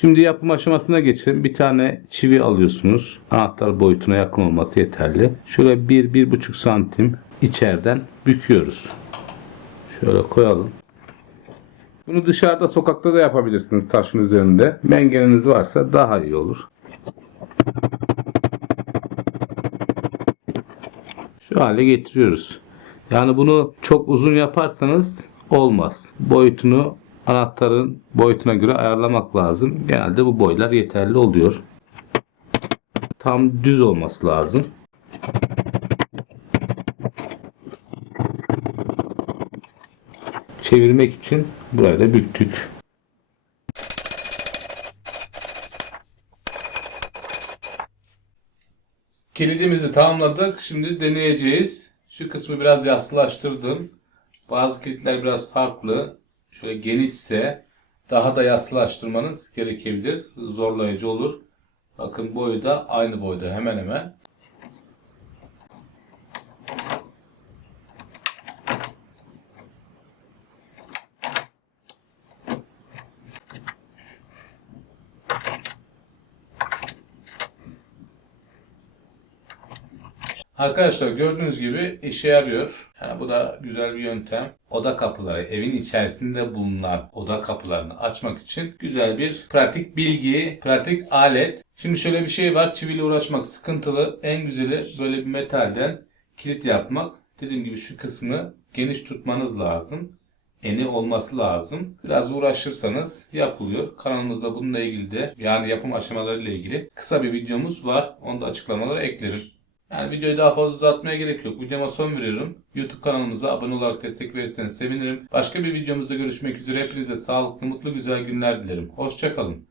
Şimdi yapım aşamasına geçelim. Bir tane çivi alıyorsunuz. Anahtar boyutuna yakın olması yeterli. Şöyle 1-1,5 santim içeriden büküyoruz. Şöyle koyalım. Bunu dışarıda sokakta da yapabilirsiniz taşın üzerinde. Mengeneniz varsa daha iyi olur. Şu hale getiriyoruz. Yani bunu çok uzun yaparsanız olmaz. Boyutunu anahtarın boyutuna göre ayarlamak lazım. Genelde bu boylar yeterli oluyor. Tam düz olması lazım. Çevirmek için burayı da büktük. Kilidimizi tamamladık. Şimdi deneyeceğiz. Şu kısmı biraz yassılaştırdım. Bazı kilitler biraz farklı. Şöyle genişse daha da yassılaştırmanız gerekebilir. Zorlayıcı olur. Bakın boyu da aynı boyda hemen hemen. Arkadaşlar gördüğünüz gibi işe yarıyor. Yani bu da güzel bir yöntem. Oda kapıları, evin içerisinde bulunan oda kapılarını açmak için güzel bir pratik bilgi, pratik alet. Şimdi şöyle bir şey var. Çiviyle uğraşmak sıkıntılı. En güzeli böyle bir metalden kilit yapmak. Dediğim gibi şu kısmı geniş tutmanız lazım. Eni olması lazım. Biraz uğraşırsanız yapılıyor. Kanalımızda bununla ilgili de yani yapım aşamalarıyla ilgili kısa bir videomuz var. Onu da açıklamalara eklerim. Yani videoyu daha fazla uzatmaya gerek yok. Videoma son veriyorum. YouTube kanalımıza abone olarak destek verirseniz sevinirim. Başka bir videomuzda görüşmek üzere. Hepinize sağlıklı, mutlu, güzel günler dilerim. Hoşçakalın.